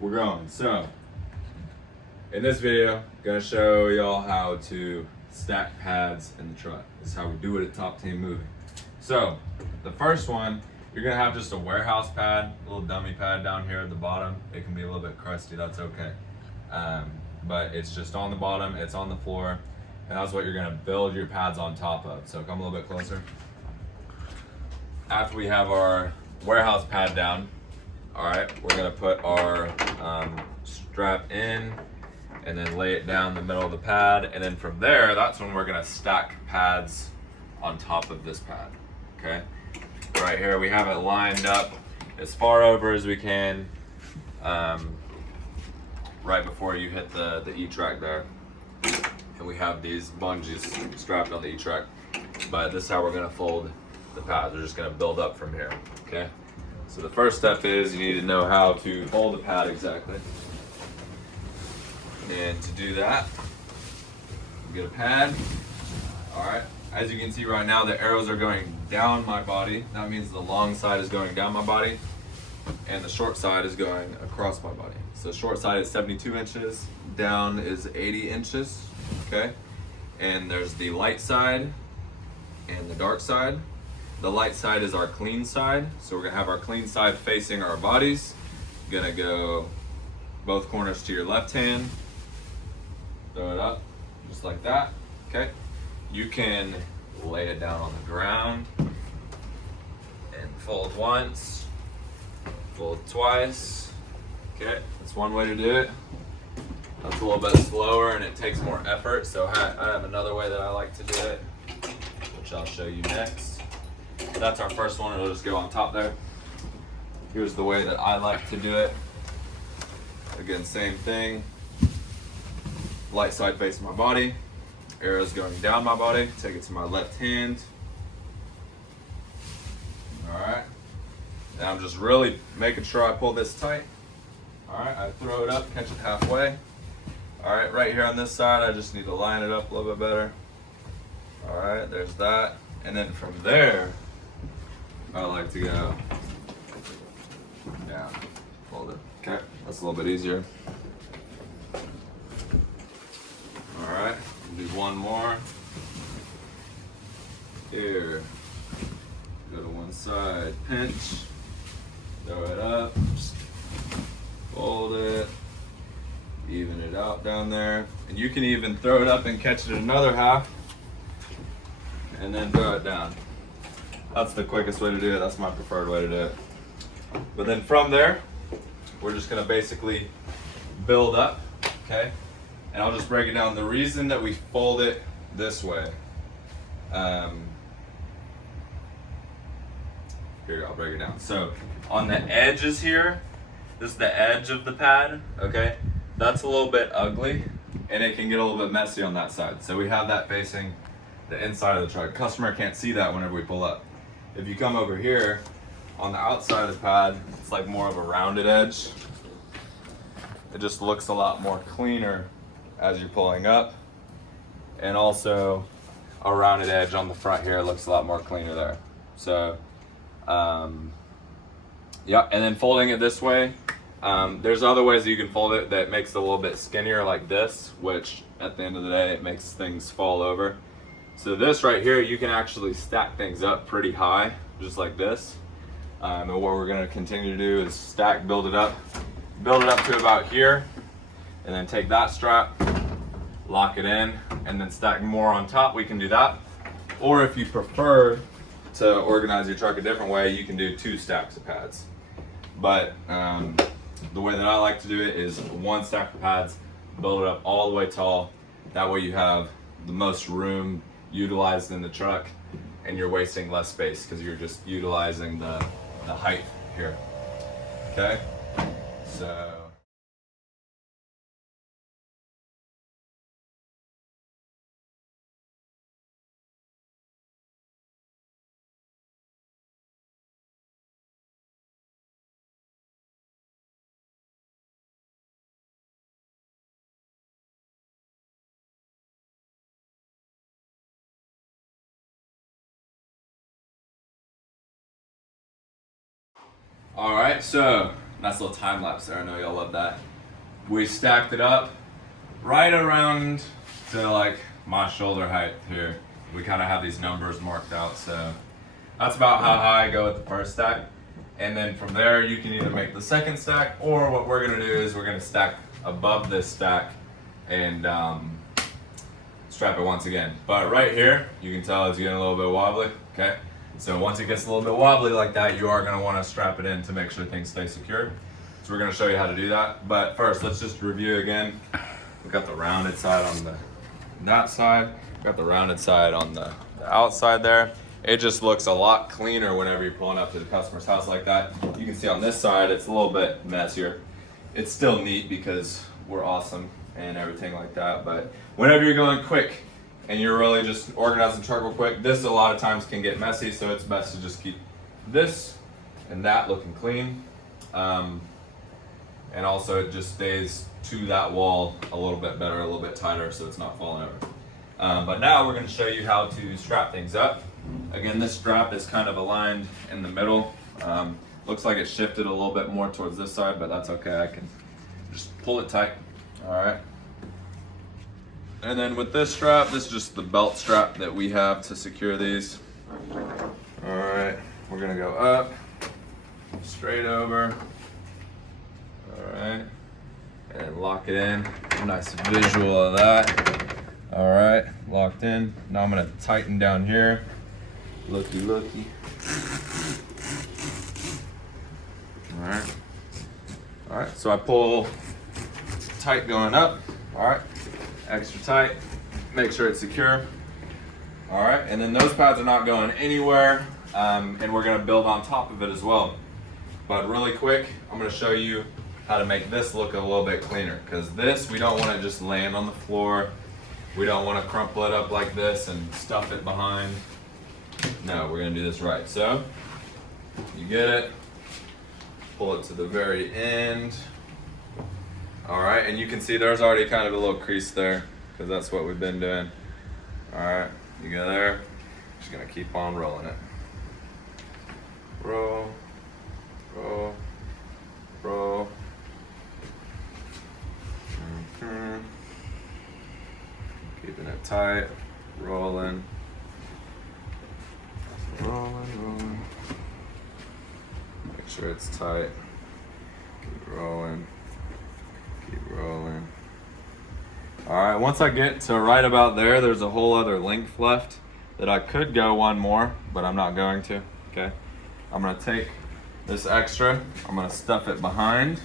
we're going. So, in this video, gonna show y'all how to stack pads in the truck. This is how we do it at Top Team Moving. So, the first one, you're gonna have just a warehouse pad, a little dummy pad down here at the bottom. It can be a little bit crusty, that's okay. But it's just on the bottom, it's on the floor, and that's what you're gonna build your pads on top of. So come a little bit closer. After we have our warehouse pad down, all right, we're gonna put our strap in and then lay it down the middle of the pad. And then from there, that's when we're gonna stack pads on top of this pad, okay? Right here, we have it lined up as far over as we can, right before you hit the E-track there. And we have these bungees strapped on the E-track. But this is how we're gonna fold the pads. We're just gonna build up from here, okay? So the first step is you need to know how to fold the pad exactly. And to do that, get a pad. All right, as you can see right now, the arrows are going down my body. That means the long side is going down my body and the short side is going across my body. So short side is 72 inches, down is 80 inches, okay? And there's the light side and the dark side. The light side is our clean side. So we're gonna have our clean side facing our bodies. Gonna go both corners to your left hand. Throw it up, just like that, okay? You can lay it down on the ground and fold once, fold twice, okay? That's one way to do it. That's a little bit slower and it takes more effort, so I have another way that I like to do it, which I'll show you next. That's our first one, it'll just go on top there. Here's the way that I like to do it. Again, same thing. Light side facing my body, arrows going down my body, take it to my left hand. All right, and I'm just really making sure I pull this tight. All right, I throw it up, catch it halfway. All right, right here on this side, I just need to line it up a little bit better. All right, there's that. And then from there, I like to go down, fold it. Okay, that's a little bit easier. All right, do one more. Here, go to one side, pinch, throw it up, fold it, even it out down there. And you can even throw it up and catch it another half, and then throw it down. That's the quickest way to do it. That's my preferred way to do it. But then from there, we're just gonna basically build up, okay? And I'll just break it down. The reason that we fold it this way, here, I'll break it down. So on the edges here, this is the edge of the pad, okay? That's a little bit ugly and it can get a little bit messy on that side. So we have that facing the inside of the truck. Customer can't see that whenever we pull up. If you come over here, on the outside of the pad, it's like more of a rounded edge. It just looks a lot more cleaner as you're pulling up, and also a rounded edge on the front here looks a lot more cleaner there. So yeah, and then folding it this way, there's other ways that you can fold it that makes it a little bit skinnier like this, which at the end of the day it makes things fall over. So this right here, you can actually stack things up pretty high, just like this. And what we're gonna continue to do is stack, build it up to about here, and then take that strap, lock it in, and then stack more on top. We can do that. Or if you prefer to organize your truck a different way, you can do 2 stacks of pads. But the way that I like to do it is 1 stack of pads, build it up all the way tall. That way you have the most room utilized in the truck and you're wasting less space because you're just utilizing the height here. Okay, so. All right, so Nice little time lapse there. I know y'all love that. We stacked it up right around to like my shoulder height here. We kind of have these numbers marked out, so that's about how high I go with the first stack. And then from there, you can either make the second stack, or what we're gonna do is we're gonna stack above this stack and strap it once again. But right here, you can tell it's getting a little bit wobbly, okay? So once it gets a little bit wobbly like that, you are gonna wanna strap it in to make sure things stay secure. So we're gonna show you how to do that. But first, let's just review again. We've got the rounded side on that side. We've got the rounded side on the outside there. It just looks a lot cleaner whenever you're pulling up to the customer's house like that. You can see on this side, it's a little bit messier. It's still neat because we're awesome and everything like that. But whenever you're going quick and you're really just organizing the truck real quick, this a lot of times can get messy. So it's best to just keep this and that looking clean. And also it just stays to that wall a little bit better, a little bit tighter, so it's not falling over. But now we're gonna show you how to strap things up. Again, this strap is kind of aligned in the middle. Looks like it shifted a little bit more towards this side, but that's okay. I can just pull it tight. All right. And then with this strap, this is just the belt strap that we have to secure these. All right, we're gonna go up, straight over. All right, and lock it in. Nice visual of that. All right, locked in. Now I'm gonna tighten down here. Looky. All right, so I pull tight going up. All right, extra tight, make sure it's secure. All right, and then those pads are not going anywhere, and we're gonna build on top of it as well. But really quick, I'm gonna show you how to make this look a little bit cleaner, because this, we don't wanna just land on the floor. We don't wanna crumple it up like this and stuff it behind. No, we're gonna do this right. So, you get it, pull it to the very end. All right, and you can see there's already kind of a little crease there, because that's what we've been doing. All right, you go there, just gonna keep on rolling it. Roll, roll, roll. Keeping it tight, rolling. Rolling. Make sure it's tight. Keep rolling. All right, once I get to right about there, there's a whole other length left that I could go one more, but I'm not going to, okay? I'm gonna take this extra, I'm gonna stuff it behind.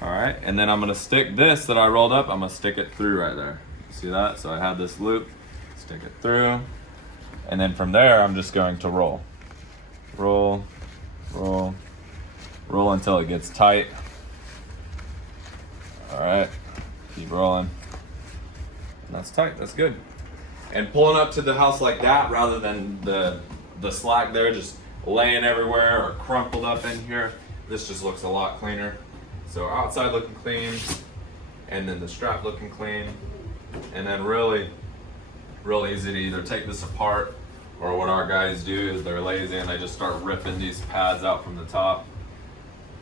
All right, and then I'm gonna stick this that I rolled up, I'm gonna stick it through right there. See that? So I have this loop, stick it through. And then from there, I'm just going to roll. Roll until it gets tight. All right, keep rolling. And that's tight, that's good. And pulling up to the house like that, rather than the slack there just laying everywhere or crumpled up in here, this just looks a lot cleaner. So outside looking clean, and then the strap looking clean. And then really, real easy to either take this apart, or what our guys do is they're lazy and they just start ripping these pads out from the top.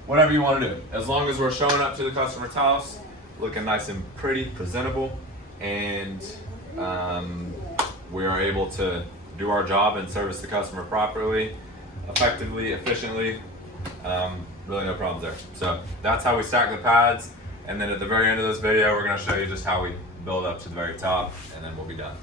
Whatever you want to do, as long as we're showing up to the customer's house looking nice and pretty, presentable, and we are able to do our job and service the customer properly, effectively, efficiently, really no problems there. So that's how we stack the pads, and then at the very end of this video we're going to show you just how we build up to the very top, and then we'll be done.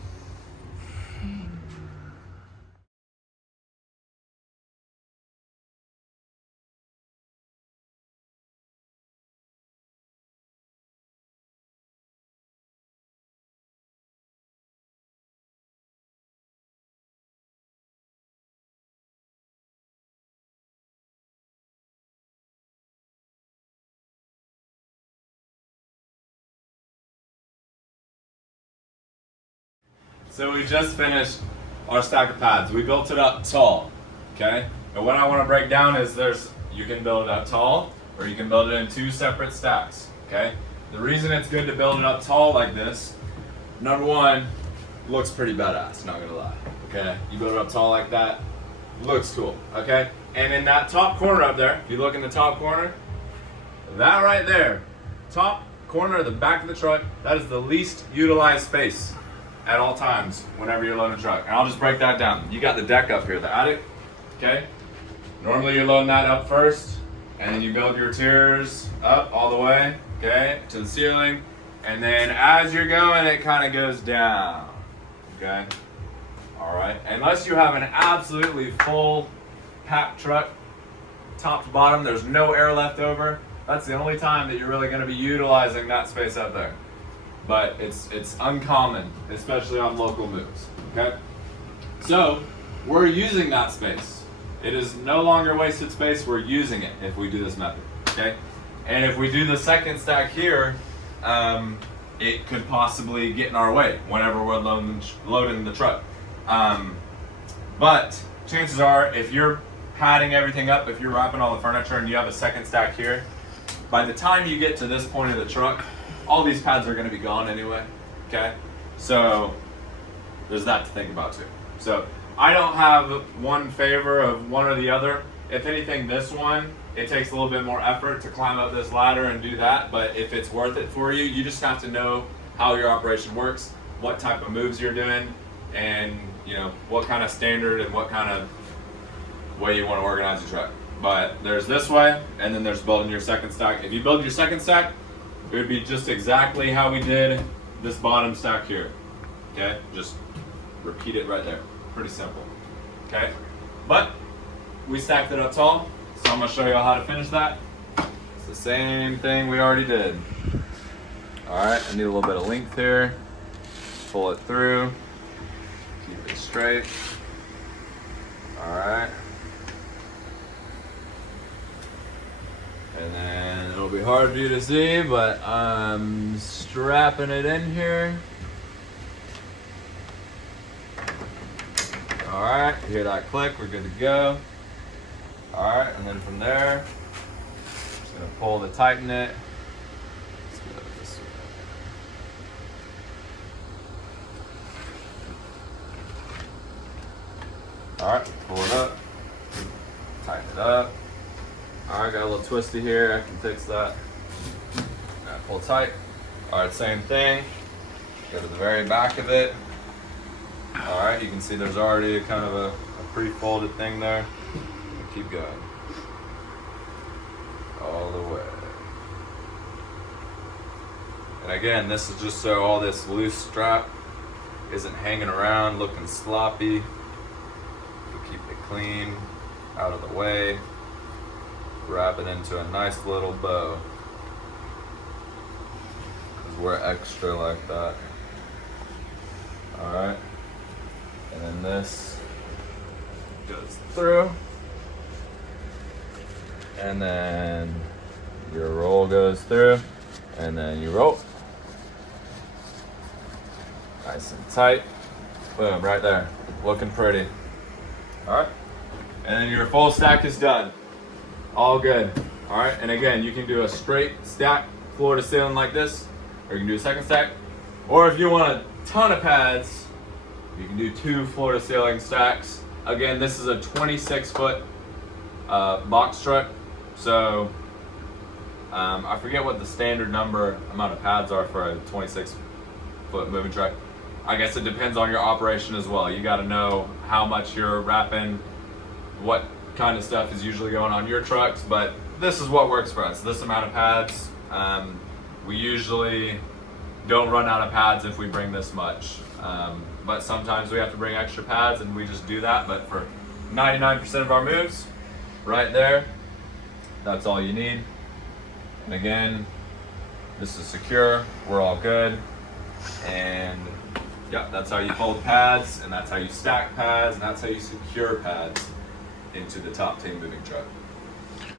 So we just finished our stack of pads. We built it up tall, okay? And what I want to break down is you can build it up tall, or you can build it in two separate stacks, okay? The reason it's good to build it up tall like this, number one, looks pretty badass, not gonna lie, okay? You build it up tall like that, looks cool, okay? And in that top corner up there, if you look in the top corner, that right there, top corner of the back of the truck, that is the least utilized space at all times whenever you're loading a truck. And I'll just break that down. You got the deck up here, the attic, okay? Normally you're loading that up first, and then you build your tiers up all the way, okay, to the ceiling. And then as you're going, it kind of goes down, okay? All right, unless you have an absolutely full packed truck, top to bottom, there's no air left over, that's the only time that you're really going to be utilizing that space up there. But it's uncommon, especially on local moves, okay? So we're using that space. It is no longer wasted space, we're using it if we do this method, okay? And if we do the second stack here, it could possibly get in our way whenever we're loading the truck. But chances are, if you're padding everything up, if you're wrapping all the furniture and you have a second stack here, by the time you get to this point of the truck, all these pads are going to be gone anyway, okay? So there's that to think about too. So I don't have one favor of one or the other. If anything, this one, it takes a little bit more effort to climb up this ladder and do that, but if it's worth it for you, you just have to know how your operation works, what type of moves you're doing, and you know what kind of standard and what kind of way you want to organize your truck. But there's this way, and then there's building your second stack. If you build your second stack, it would be just exactly how we did this bottom stack here. Okay, just repeat it right there. Pretty simple. Okay, but we stacked it up tall, so I'm gonna show you all how to finish that. It's the same thing we already did. All right, I need a little bit of length here. Pull it through. Keep it straight. All right. And then it'll be hard for you to see, but I'm strapping it in here. All right, you hear that click, we're good to go. All right, and then from there, just gonna pull to tighten it. Let's go this way. All right, pull it up, tighten it up. All right, got a little twisty here, I can fix that. All right, pull tight. All right, same thing. Go to the very back of it. All right, you can see there's already kind of a pre-folded thing there. Keep going. All the way. And again, this is just so all this loose strap isn't hanging around looking sloppy. You keep it clean, out of the way. Wrap it into a nice little bow. Because we're extra like that. Alright. And then this goes through. And then your roll goes through. And then you roll. Nice and tight. Boom, right there. Looking pretty. Alright. And then your full stack is done. All good. All right, and again, you can do a straight stack floor to ceiling like this, or you can do a second stack. Or if you want a ton of pads, you can do 2 floor to ceiling stacks. Again, this is a 26-foot box truck, so I forget what the standard amount of pads are for a 26-foot moving truck. I guess it depends on your operation as well. You got to know how much you're wrapping, what kind of stuff is usually going on your trucks, but this is what works for us, this amount of pads. We usually don't run out of pads if we bring this much, but sometimes we have to bring extra pads and we just do that. But for 99% of our moves, right there, that's all you need. And again, this is secure, we're all good. And yeah, that's how you fold pads, and that's how you stack pads, and that's how you secure pads into the Top Team moving truck.